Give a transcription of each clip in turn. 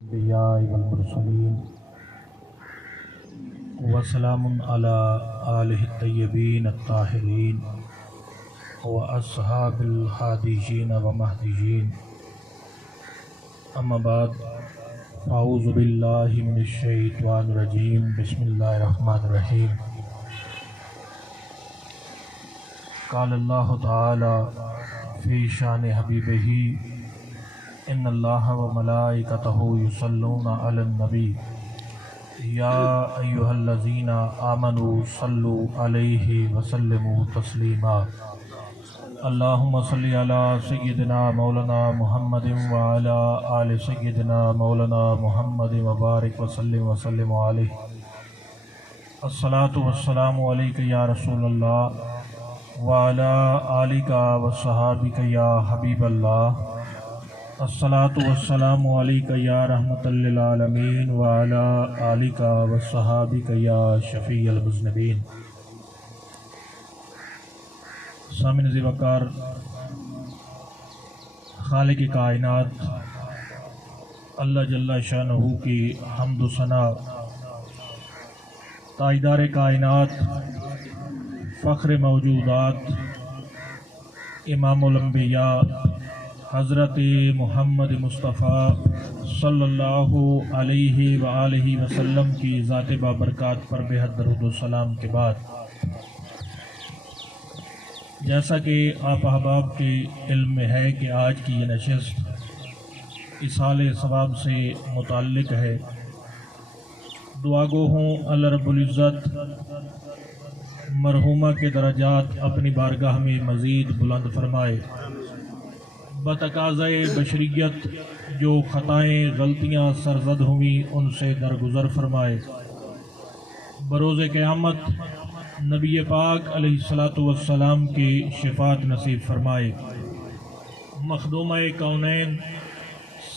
الأنبياء والمرسلين وسلام على آله الطيبين الطاهرين وأصحاب الهاديين ومهديين أما بعد أعوذ بالله من الشيطان الرجيم بسم الله الرحمن الرحيم قال الله تعالى في شان حبيبه ان اللہ وملائکتہ یصلون علی النبی یا ایہا الذین آمنوا صلوا علیہ وسلموا تسلیما اللہم صلی علی سیدنا مولانا محمد وعلی آل سیدنا مولانا محمد وبارک وسلم علیہ الصلاۃ والسلام علیک یا رسول اللہ وعلی آلک وصحابک یا حبیب اللہ الصلاۃ والسلام علیک یا رحمۃ للعالمین وعلی آلک وصحابک یا شفیع المذنبین۔ سامعین ذی وقار، خالق کائنات اللہ جل شانہ کی حمد و ثنا، تاجدار کائنات، فخر موجودات، امام الانبیاء حضرت محمد مصطفیٰ صلی اللہ علیہ وآلہ وسلم کی ذات بابرکات پر بے حد درود و سلام کے بعد، جیسا کہ آپ احباب کے علم میں ہے کہ آج کی یہ نشست اصحال ثواب سے متعلق ہے، دعا گو ہوں اللہ رب العزت مرحومہ کے درجات اپنی بارگاہ میں مزید بلند فرمائے، بتقاضۂ بشریت جو خطائیں غلطیاں سرزد ہوئیں ان سے درگزر فرمائے، بروز قیامت نبی پاک علیہ السلام کی شفاعت نصیب فرمائے، مخدومہ کونین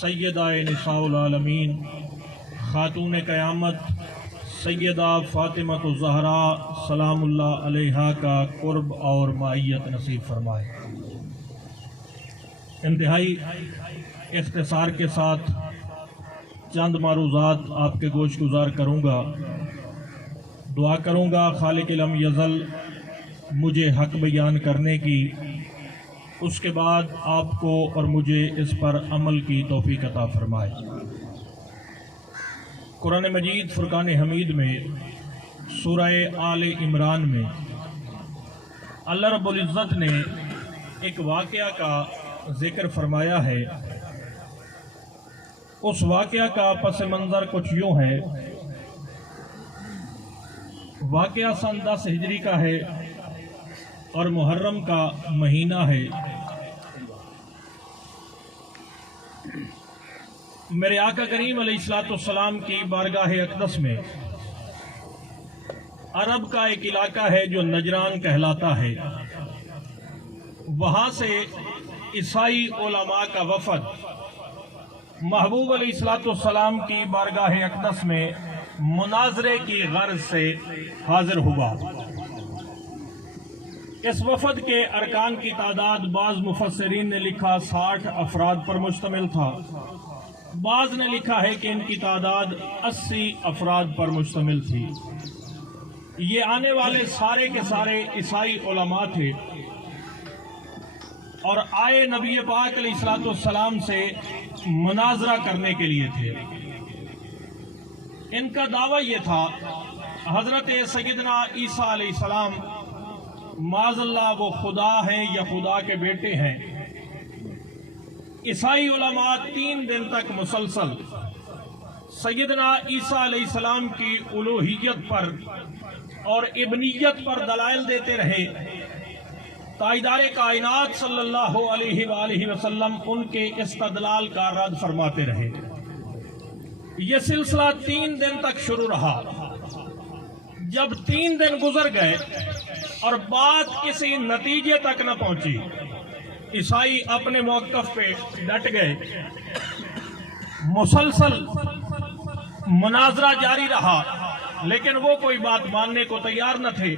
سیدہ نساء العالمین خاتون قیامت سیدہ فاطمہ الزہراء سلام اللہ علیہا کا قرب اور معیت نصیب فرمائے۔ انتہائی اختصار کے ساتھ چند معروضات آپ کے گوش گزار کروں گا، دعا کروں گا خالق لم یزل مجھے حق بیان کرنے کی، اس کے بعد آپ کو اور مجھے اس پر عمل کی توفیق عطا فرمائے۔ قرآن مجید فرقان حمید میں سورہ آل عمران میں اللہ رب العزت نے ایک واقعہ کا ذکر فرمایا ہے۔ اس واقعہ کا پس منظر کچھ یوں ہے، واقعہ سن 10 ہجری کا ہے اور محرم کا مہینہ ہے۔ میرے آقا کریم علیہ السلام کی بارگاہ اقدس میں عرب کا ایک علاقہ ہے جو نجران کہلاتا ہے، وہاں سے عیسائی علماء کا وفد محبوب علیہ السلام کی بارگاہ اقدس میں مناظرے کی غرض سے حاضر ہوا۔ اس وفد کے ارکان کی تعداد بعض مفسرین نے لکھا 60 افراد پر مشتمل تھا، بعض نے لکھا ہے کہ ان کی تعداد 80 افراد پر مشتمل تھی۔ یہ آنے والے سارے کے سارے عیسائی علماء تھے اور آئے نبی پاک علیہ السلام سے مناظرہ کرنے کے لیے تھے۔ ان کا دعویٰ یہ تھا حضرت سیدنا عیسیٰ علیہ السلام معاذ اللہ وہ خدا ہیں یا خدا کے بیٹے ہیں۔ عیسائی علماء 3 دن تک مسلسل سیدنا عیسیٰ علیہ السلام کی الوہیت پر اور ابنیت پر دلائل دیتے رہے، تاجدار کائنات صلی اللہ علیہ وآلہ وسلم ان کے استدلال کا رد فرماتے رہے۔ یہ سلسلہ 3 دن تک شروع رہا۔ جب 3 دن گزر گئے اور بات کسی نتیجے تک نہ پہنچی، عیسائی اپنے موقف پہ ڈٹ گئے، مسلسل مناظرہ جاری رہا، لیکن وہ کوئی بات ماننے کو تیار نہ تھے۔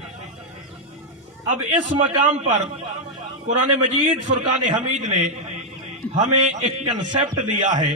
اب اس مقام پر قرآن مجید فرقان حمید نے ہمیں ایک کنسیپٹ دیا ہے،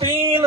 3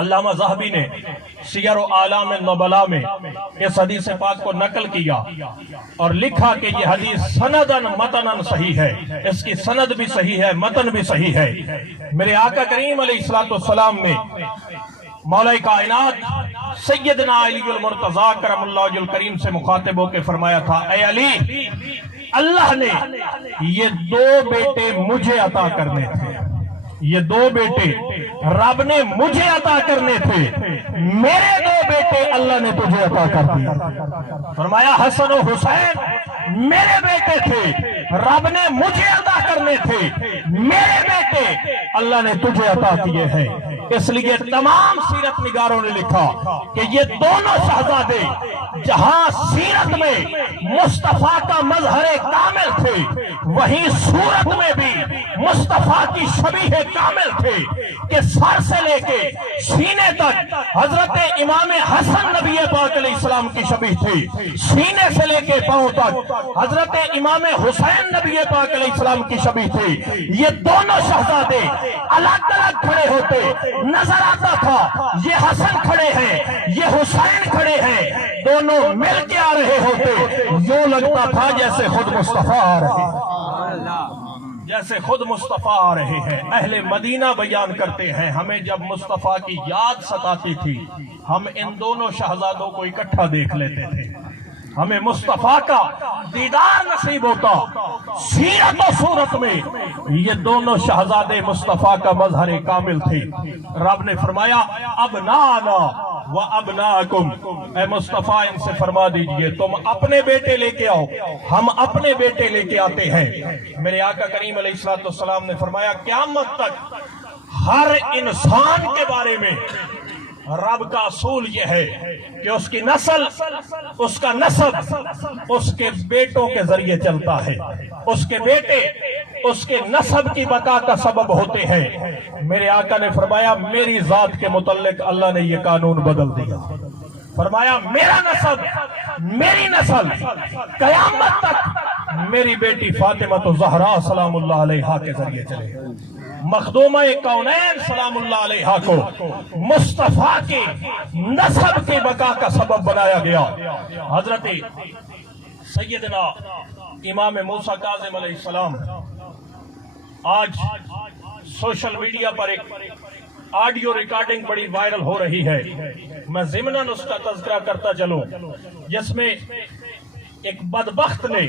علامہ ذہبی نے سیر و اعلام النبلاء میں اس حدیث پاک کو نقل کیا اور لکھا کہ یہ حدیث سندن متنن صحیح ہے، اس کی سند بھی صحیح ہے، متن بھی صحیح ہے۔ میرے آقا کریم علیہ السلام نے مولا کائنات سیدنا علی المرتضیٰ کرم اللہ وجہ الکریم سے مخاطب ہو کے فرمایا تھا، اے علی، اللہ نے یہ دو بیٹے مجھے عطا کرنے تھے، یہ دو بیٹے رب نے مجھے عطا کرنے تھے، میرے دو بیٹے اللہ نے تجھے عطا کر دیا۔ فرمایا حسن و حسین میرے بیٹے تھے، رب نے مجھے عطا کرنے تھے، میرے بیٹے اللہ نے تجھے عطا کیے ہیں۔ اس لیے تمام سیرت نگاروں نے لکھا کہ یہ دونوں شہزادے جہاں سیرت میں مصطفیٰ کا مظہر کامل تھے، وہیں صورت میں بھی مصطفیٰ کی شبیہ کامل تھے کہ سر سے لے کے سینے تک حضرت امام حسن نبی پاک علیہ السلام کی شبیہ تھی، سینے سے لے کے پاؤں تک حضرت امام حسین نبی پاک علیہ السلام کی شبیہ تھی۔ یہ دونوں شہزادے الگ الگ کھڑے ہوتے نظر آتا تھا، یہ حسن کھڑے ہیں، یہ حسین کھڑے ہیں، دونوں مل کے آ رہے ہوتے، یوں لگتا تھا جیسے خود مصطفیٰ آ رہے ہیں، جیسے خود مصطفیٰ آ رہے ہیں۔ اہل مدینہ بیان کرتے ہیں، ہمیں جب مصطفیٰ کی یاد ستاتی تھی، ہم ان دونوں شہزادوں کو اکٹھا دیکھ لیتے تھے، ہمیں مصطفیٰ کا دیدار نصیب ہوتا۔ سیرت و صورت میں یہ دونوں شہزادے مصطفیٰ کا مظہر کامل تھے۔ رب نے فرمایا ابنانا و ابناکم، اے مصطفیٰ ان سے فرما دیجئے تم اپنے بیٹے لے کے آؤ، ہم اپنے بیٹے لے کے آتے ہیں۔ میرے آقا کریم علیہ السلام نے فرمایا قیامت تک ہر انسان کے بارے میں رب کا اصول یہ ہے کہ اس کی نسل، اس کا نسب اس کے بیٹوں کے ذریعے چلتا ہے، اس کے بیٹے اس کے نسب کی بقا کا سبب ہوتے ہیں۔ میرے آقا نے فرمایا میری ذات کے متعلق اللہ نے یہ قانون بدل دیا، فرمایا میرا نسب، میری نسل قیامت تک میری بیٹی فاطمہ زہرا سلام اللہ علیہا کے ذریعے چلے، مخدومہ کونین سلام اللہ علیہا کو مصطفیٰ کے نسب کے بقا کا سبب بنایا گیا۔ حضرت سیدنا امام موسیٰ کاظم علیہ السلام آج سوشل میڈیا پر ایک آڈیو ریکارڈنگ بڑی وائرل ہو رہی ہے، میں ضمناً اس کا تذکرہ کرتا چلوں، جس میں ایک بدبخت نے،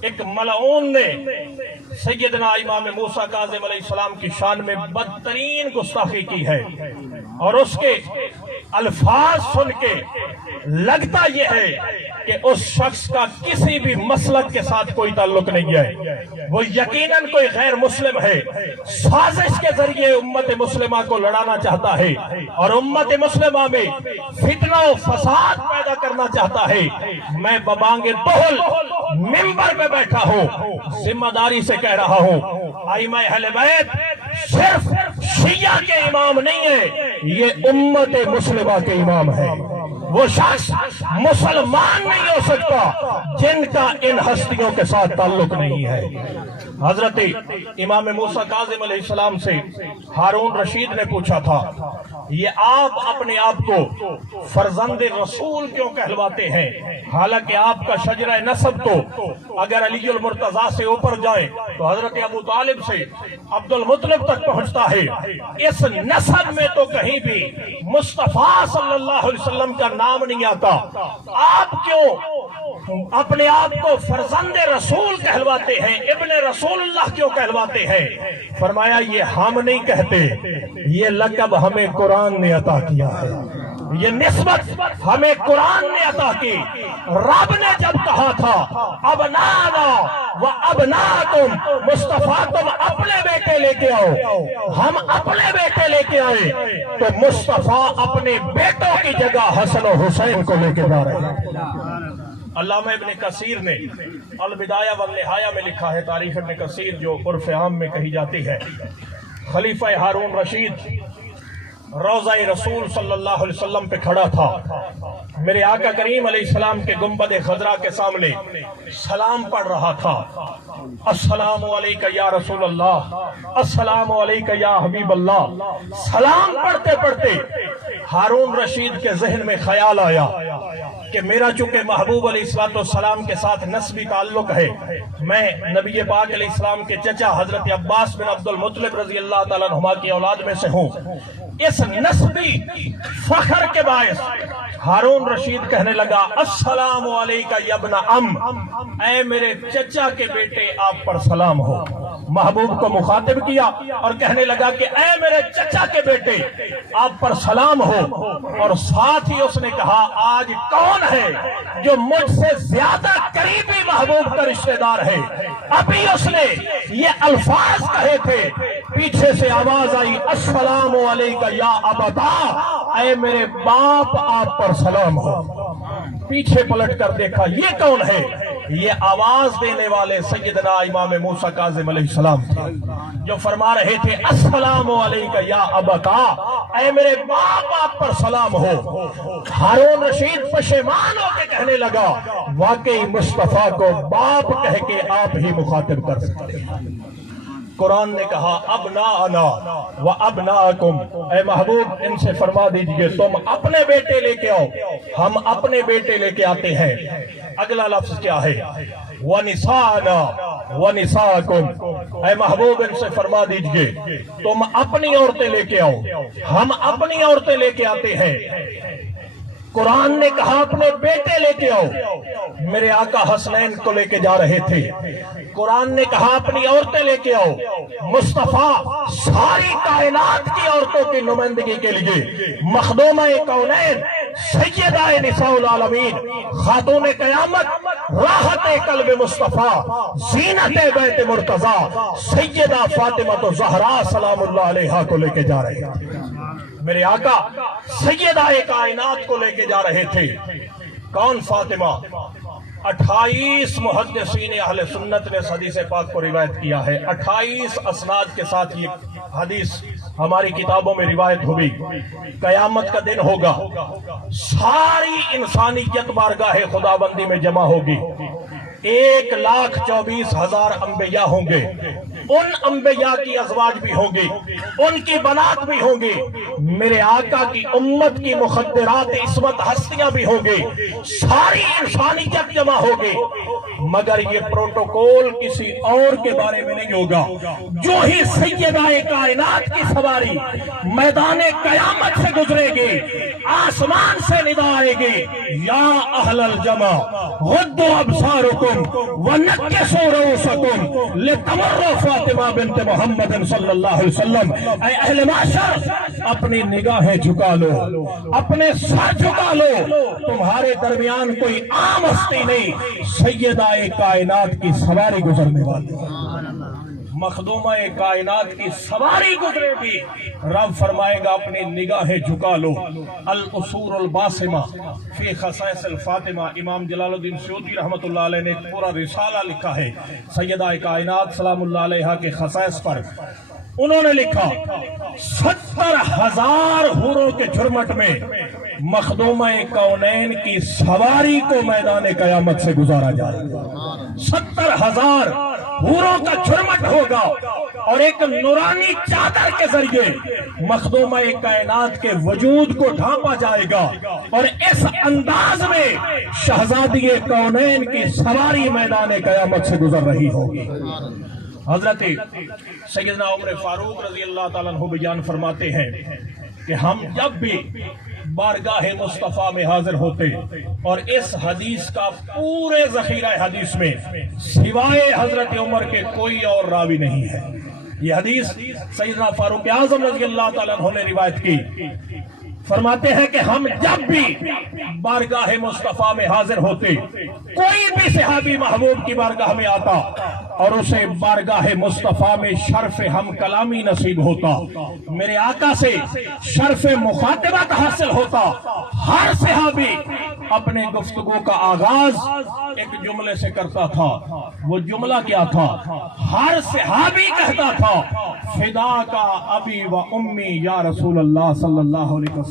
ایک ملعون نے سیدنا امام موسیٰ کاظم علیہ السلام کی شان میں بدترین گستاخی کی ہے، اور اس کے الفاظ سن کے لگتا یہ ہے کہ اس شخص کا کسی بھی مسلک کے ساتھ کوئی تعلق نہیں ہے، وہ یقیناً کوئی غیر مسلم ہے، سازش کے ذریعے امت مسلمہ کو لڑانا چاہتا ہے اور امت مسلمہ میں فتنہ و فساد پیدا کرنا چاہتا ہے۔ میں ببانگ طہل منبر پہ بیٹھا ہوں، ذمہ داری سے کہہ رہا ہوں، ائمہ اہل بیت صرف شیعہ کے امام نہیں ہے، یہ امت مسلمہ کے امام ہے۔ وہ شخص مسلمان نہیں ہو سکتا جن کا ان ہستیوں کے ساتھ تعلق نہیں ہے۔ حضرت امام موسیٰ کاظم علیہ السلام سے ہارون رشید نے پوچھا تھا، یہ آپ اپنے آپ کو فرزند رسول کیوں کہلواتے ہیں، حالانکہ آپ کا شجرہ نسب تو اگر علی المرتضیٰ سے اوپر جائے تو حضرت ابو طالب سے عبد المطلب تک پہنچتا ہے، اس نسب میں تو کہیں بھی مصطفیٰ صلی اللہ علیہ وسلم کا نام نہیں آتا، آپ کیوں اپنے آپ کو فرزند رسول کہلواتے ہیں، ابن رسول اللہ کیوں کہلواتے ہیں؟ فرمایا یہ ہم نہیں کہتے، یہ لقب ہمیں قرآن نے عطا کیا ہے، یہ نسبت ہمیں قرآن نے عطا کی۔ رب نے جب کہا تھا ابنانا و ابناکم، مصطفیٰ تم اپنے بیٹے لے کے آؤ، ہم اپنے بیٹے لے کے آئے، تو مصطفیٰ اپنے بیٹوں کی جگہ حسن و حسین کو لے کے جا رہے ہیں۔ علامہ ابن کثیر نے البدایہ والنہایہ میں لکھا ہے، تاریخ ابن کثیر جو عرف عام میں کہی جاتی ہے، خلیفہ ہارون رشید روضہ رسول صلی اللہ علیہ وسلم پہ کھڑا تھا، میرے آقا کریم علیہ السلام کے گنبد خضرا کے سامنے سلام پڑھ رہا تھا. السلام علیکہ یا رسول اللہ، السلام علیکہ یا حبیب اللہ. سلام پڑھتے پڑھتے ہارون رشید کے ذہن میں خیال آیا کہ میرا چونکہ محبوب علیہ السلام کے ساتھ نسبی تعلق ہے، میں نبی پاک علیہ السلام کے چچا حضرت عباس بن عبد المطلب رضی اللہ تعالیٰ عنہما کی اولاد میں سے ہوں. اس نسبی فخر کے باعث ہارون رشید کہنے لگا السلام علیکہ یا ابن ام، اے میرے چچا کے بیٹے آپ پر سلام ہو. محبوب کو مخاطب کیا اور کہنے لگا کہ اے میرے چچا کے بیٹے آپ پر سلام ہو. اور ساتھ ہی اس نے کہا آج کون ہے جو مجھ سے زیادہ قریبی محبوب کا رشتہ دار ہے. ابھی اس نے یہ الفاظ کہے تھے، پیچھے سے آواز آئی السلام علیکہ یا ابتا، اے میرے باپ آپ پر سلام ہو. پیچھے پلٹ کر دیکھا یہ کون ہے؟ یہ آواز دینے والے سیدنا امام موسیٰ کاظم علیہ السلام تھے جو فرما رہے تھے السلام علیکہ یا ابتا، اے میرے باپ آپ پر سلام ہو. ہارون رشید پشیمان ہو کے کہنے لگا واقعی مصطفیٰ کو باپ کہہ کے آپ ہی مخاطب کر سکتے ہیں. قرآن نے کہا ابناءنا و ابناءکم، اے محبوب ان سے فرما دیجئے تم اپنے بیٹے لے کے آؤ، ہم اپنے بیٹے لے کے آتے ہیں. اگلا لفظ کیا ہے؟ وَنِسَاءَنَا وَنِسَاءَكُمْ، اے محبوب ان سے فرما دیجئے تم اپنی عورتیں لے کے آؤ، ہم اپنی عورتیں لے کے آتے ہیں. قرآن نے کہا اپنے بیٹے لے کے آؤ. میرے آقا حسنین کو لے کے جا رہے تھے. قرآن نے کہا اپنی عورتیں لے کے آؤ. مصطفیٰ ساری کائنات کی عورتوں کی نمائندگی کے لیے مخدومہ کونین، سیدہ نساء العالمین، خاتون قیامت، راحت قلب مصطفیٰ، زینت بیت مرتضیٰ، سیدہ فاطمہ الزہرا سلام اللہ علیہا کو لے کے جا رہے تھے. میرے آقا سیدہ کائنات کو لے کے جا رہے تھے. کون فاطمہ؟ 28 محدثین اہل سنت نے اس حدیث پاک کو روایت کیا ہے. 28 اسناد کے ساتھ یہ حدیث ہماری کتابوں میں روایت ہوگی. قیامت کا دن ہوگا، ساری انسانیت بارگاہ خداوندی میں جمع ہوگی. 1,24,000 انبیاء ہوں گے. ان انبیاء کی ازواج بھی ہوں گی، ان کی بنات بھی ہوں گی. میرے آقا کی امت کی مخدرات عصمت ہستیاں بھی ہوں گی. ساری انسانیت جمع ہوگی، مگر یہ پروٹوکول کسی اور کے بارے میں نہیں ہوگا. جو ہی سیدہ کائنات کی سواری میدان قیامت سے گزرے گی، آسمان سے ندا آئے گی یا اہل الجمع غضوا ابصارکم وَنَكِّسُوا رُؤُوسَكُمْ لِتَمُرُّوا فاطمہ بنت محمد صلی اللہ علیہ وسلم. اے اہل معاشر اپنی نگاہیں جھکا لو، اپنے سر جھکا لو. تمہارے درمیان کوئی عام ہستی نہیں، سیدہ کائنات کی سواری گزرنے والی، مخدومہ کائنات کی سواری گزرے گی. رب فرمائے گا اپنی نگاہیں جھکا لو. الاصول الباسمہ فی خصائص الفاطمہ، امام جلال الدین سیوطی رحمۃ اللہ علیہ نے ایک پورا رسالہ لکھا ہے سیدہ کائنات سلام اللہ علیہا کے خصائص پر. انہوں نے لکھا 70,000 حوروں کے جھرمٹ میں مخدومہ کونین کی سواری کو میدان قیامت سے گزارا جائے گا. 70,000 حوروں کا جھرمٹ ہوگا اور ایک نورانی چادر کے ذریعے مخدومہ کائنات کے وجود کو ڈھانپا جائے گا اور اس انداز میں شہزادی کونین کی سواری میدان قیامت سے گزر رہی ہوگی. حضرت سیدنا عمر فاروق رضی اللہ تعالیٰ عنہ بیان فرماتے ہیں کہ ہم جب بھی بارگاہ مصطفیٰ میں حاضر ہوتے اور اس حدیث کا پورے ذخیرہ حدیث میں سوائے حضرت عمر کے کوئی اور راوی نہیں ہے. یہ حدیث سیدنا فاروق اعظم رضی اللہ تعالیٰ عنہ نے روایت کی. فرماتے ہیں کہ ہم جب بھی بارگاہ مصطفیٰ میں حاضر ہوتے، کوئی بھی صحابی محبوب کی بارگاہ میں آتا اور اسے بارگاہ مصطفیٰ میں شرف ہم کلامی نصیب ہوتا، میرے آقا سے شرف مخاطبت حاصل ہوتا. ہر صحابی اپنے گفتگو کا آغاز ایک جملے سے کرتا تھا. وہ جملہ کیا تھا؟ ہر صحابی کہتا تھا فدا کا ابی و امی یا رسول اللہ صلی اللہ علیہ وسلم.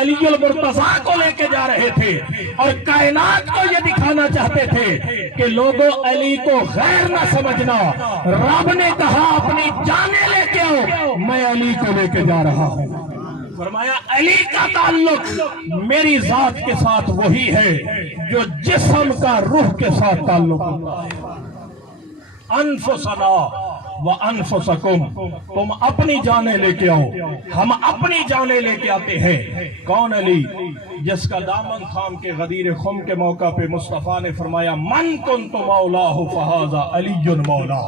علی المرتضیٰ کو لے کے جا رہے تھے اور کائنات کو یہ دکھانا چاہتے تھے کہ لوگوں علی کو غیر نہ سمجھنا، رب نے کہا اپنی جانیں لے کے آؤ، میں علی کو لے کے جا رہا ہوں۔ فرمایا علی کا تعلق میری ذات کے ساتھ وہی ہے جو جسم کا روح کے ساتھ تعلق ہوتا ہے۔ انفسنا وانفسکم، تم اپنی جانیں لے کے آؤ، ہم اپنی جانیں لے کے آتے ہیں۔ کون علی؟ جس کا دامن تھام کے غدیر خم کے موقع پہ مصطفیٰ نے فرمایا من کنت مولاہ فہذا علی مولا،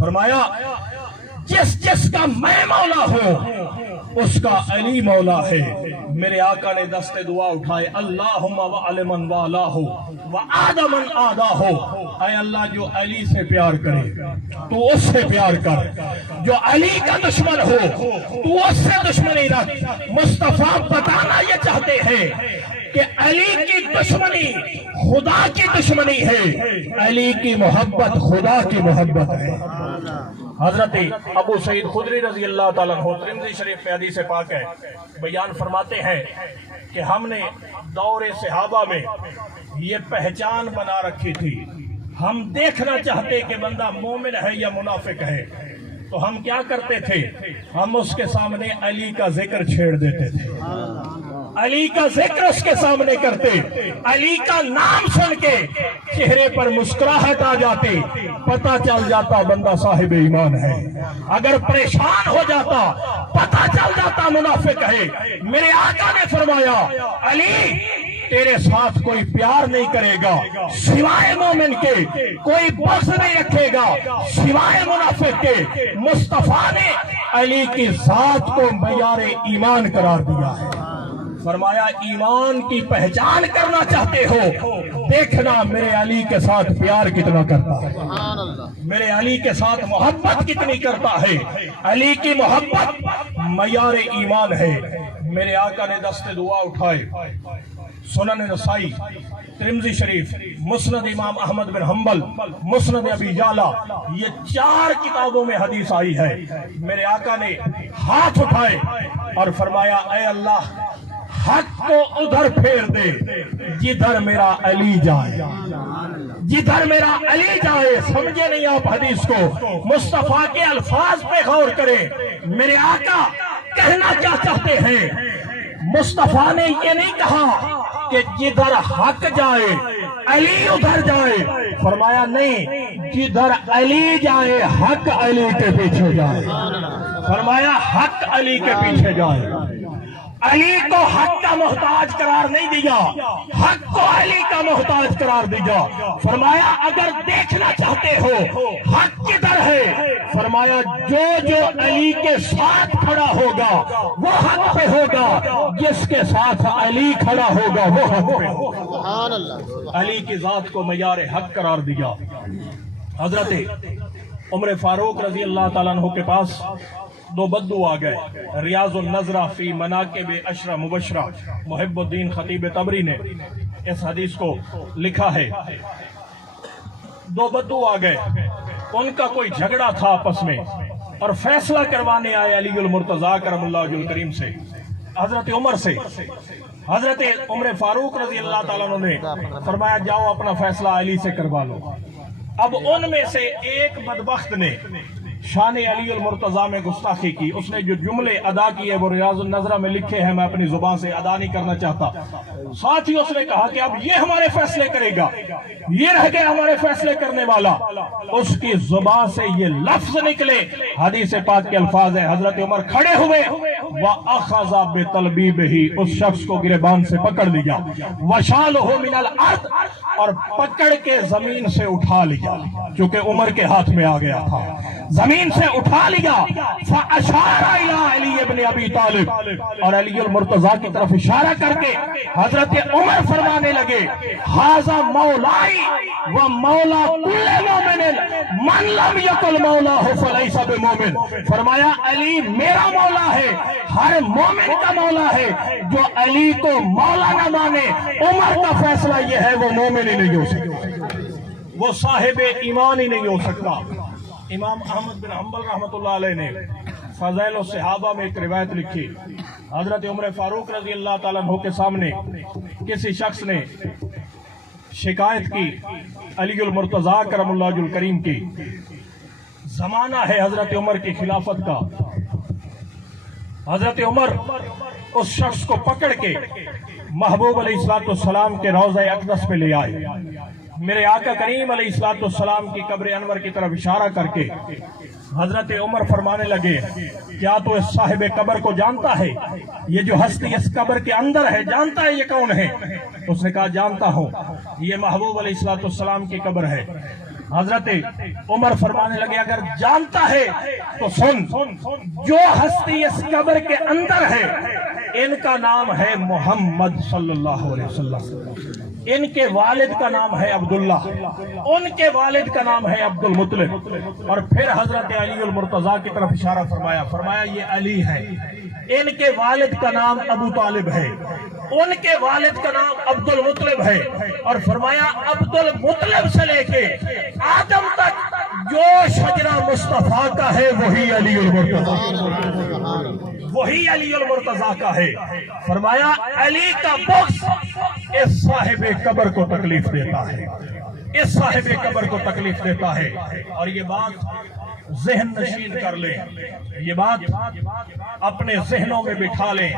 فرمایا جس کا میں مولا ہوں اس کا علی مولا ہے۔ میرے آقا نے دست دعا اٹھائے، اللہم وعلمن والاہ وآدمن آداہ، اے اللہ جو علی سے پیار کرے تو اس سے پیار کر، جو علی کا دشمن ہو تو اس سے دشمنی رکھ۔ مصطفیٰ بتانا یہ چاہتے ہیں کہ علی کی دشمنی خدا کی دشمنی ہے، علی کی محبت خدا کی محبت ہے۔ حضرت ابو سعید خدری رضی اللہ تعالیٰ عنہ ترمذی شریف میں حدیث پاک ہے، بیان فرماتے ہیں کہ ہم نے دور صحابہ میں یہ پہچان بنا رکھی تھی، ہم دیکھنا چاہتے کہ بندہ مومن ہے یا منافق ہے، تو ہم کیا کرتے تھے؟ ہم اس کے سامنے علی کا ذکر چھیڑ دیتے تھے، علی کا ذکر اس کے سامنے کرتے، علی کا نام سن کے چہرے پر مسکراہٹ آ جاتی، پتہ چل جاتا بندہ صاحب ایمان ہے۔ اگر پریشان ہو جاتا پتہ چل جاتا منافق ہے۔ میرے آقا نے فرمایا علی تیرے ساتھ کوئی پیار نہیں کرے گا سوائے مومن کے، کوئی بغض نہیں رکھے گا سوائے منافق کے۔ مصطفیٰ نے علی کی ذات کو معیار ایمان قرار دیا ہے۔ فرمایا ایمان کی پہچان کرنا چاہتے ہو، دیکھنا میرے علی کے ساتھ پیار کتنا کرتا ہے، میرے علی کے ساتھ محبت کتنی کرتا ہے۔ علی کی محبت معیار ایمان ہے۔ میرے آقا نے دست دعا اٹھائے، سنن نسائی، ترمذی شریف، مسند امام احمد بن حنبل، مسند ابی یعلا، یہ 4 کتابوں میں حدیث آئی ہے۔ میرے آقا نے ہاتھ اٹھائے اور فرمایا اے اللہ حق کو ادھر پھیر دے جدھر میرا علی جائے، جدھر میرا علی جائے۔ سمجھے نہیں آپ حدیث کو؟ مصطفیٰ کے الفاظ پہ غور کریں، میرے آقا کہنا کیا چاہتے ہیں؟ مصطفیٰ نے یہ نہیں کہا کہ جدھر حق جائے علی ادھر جائے، فرمایا نہیں، جدھر علی جائے حق علی کے پیچھے جائے، فرمایا حق علی کے پیچھے جائے۔ علی کو حق کا محتاج قرار نہیں دیا، حق کو علی کا محتاج قرار دیا۔ فرمایا اگر دیکھنا چاہتے ہو حق کدھر ہے، فرمایا جو علی کے ساتھ کھڑا ہوگا وہ حق پہ ہوگا، جس کے ساتھ علی کھڑا ہوگا وہ حق پہ ہوگا۔ علی کی ذات کو معیار حق قرار دیا۔ حضرت عمر فاروق رضی اللہ تعالیٰ عنہ کے پاس 2 بدو آ گئے۔ ریاض النظرہ فی مناقب عشرہ مبشرہ، محب الدین خطیب تبری نے اس حدیث کو لکھا ہے۔ 2 بدو آ گئے، ان کا کوئی جھگڑا تھا آپس میں اور فیصلہ کروانے آئے علی المرتضیٰ کرم اللہ وجہ الکریم سے، حضرت عمر سے۔ حضرت عمر فاروق رضی اللہ تعالیٰ عنہ نے فرمایا جاؤ اپنا فیصلہ علی سے کروا لو۔ اب ان میں سے ایک بدبخت نے شان علی المرتضیٰ میں گستاخی کی، اس نے جو جملے ادا کیے وہ ریاض النظرہ میں لکھے ہیں، میں اپنی زبان سے ادا نہیں کرنا چاہتا۔ ساتھ ہی اس نے کہا کہ اب یہ ہمارے فیصلے کرے گا، یہ رہ گیا ہمارے فیصلے کرنے والا۔ اس کی زبان سے یہ لفظ نکلے، حدیث پاک کے الفاظ ہیں، حضرت عمر کھڑے ہوئے وَأَخَذَ بِطَلْبِيبِهِ، اس شخص کو گریبان سے پکڑ لیا، وَشَالُهُ مِنَ الْأَرْضِ، اور پکڑ کے زمین سے اٹھا لیا، چونکہ عمر کے ہاتھ میں آ گیا تھا، زمین سے اٹھا لیا۔ فَأَشَارَ إِلَىٰ عَلِيِّ بْنِ أَبِي طَالِبٍ، اور علی المرتضیٰ کی طرف اشارہ کر کے حضرت عمر فرمانے لگے ھذا مولائی ومولا کل مومن من لم یکن مولاہ فلیس بمومن، فرمایا علی میرا مولا ہے، ہر مومن کا مولا ہے، جو علی کو مولا نہ مانے عمر کا فیصلہ یہ ہے وہ مومن ہی نہیں ہو سکتا، وہ صاحب ایمان ہی نہیں ہو سکتا۔ امام احمد بن حنبل رحمۃ اللہ علیہ نے فضائل الصحابہ میں ایک روایت لکھی، حضرت عمر فاروق رضی اللہ تعالیٰ عنہ کے سامنے کسی شخص نے شکایت کی علی المرتضیٰ کرم اللہ وجہ الکریم کی، زمانہ ہے حضرت عمر کی خلافت کا۔ حضرت عمر اس شخص کو پکڑ کے محبوب علیہ السلام کے روضہ اقدس پہ لے آئے، میرے آقا کریم علیہ السلام کی قبر انور کی طرف اشارہ کر کے حضرت عمر فرمانے لگے، کیا تو اس صاحب قبر کو جانتا ہے؟ یہ جو ہستی اس قبر کے اندر ہے، جانتا ہے یہ کون ہے؟ اس نے کہا جانتا ہوں، یہ محبوب علیہ السلام کی قبر ہے۔ حضرت عمر فرمانے لگے اگر جانتا ہے تو سن، جو ہستی اس قبر کے اندر ہے ان کا نام ہے محمد صلی اللہ علیہ وسلم، ان کے والد کا نام ہے عبداللہ، ان کے والد کا نام ہے عبد المطلب۔ اور پھر حضرت علی المرتضیٰ کی طرف اشارہ فرمایا یہ علی ہے، ان کے والد کا نام ابو طالب ہے، ان کے والد کا نام عبد المطلب ہے، اور فرمایا عبد المطلب سے لے کے آدم تک جو شجرہ مصطفیٰ کا ہے وہی علی المرتضیٰ کا ہے۔ فرمایا علی کا بغض اس صاحب قبر کو تکلیف دیتا ہے، اس صاحب قبر کو تکلیف دیتا ہے۔ اور یہ بات ذہن نشین کر لیں، یہ بات اپنے ذہنوں میں بٹھا لیں۔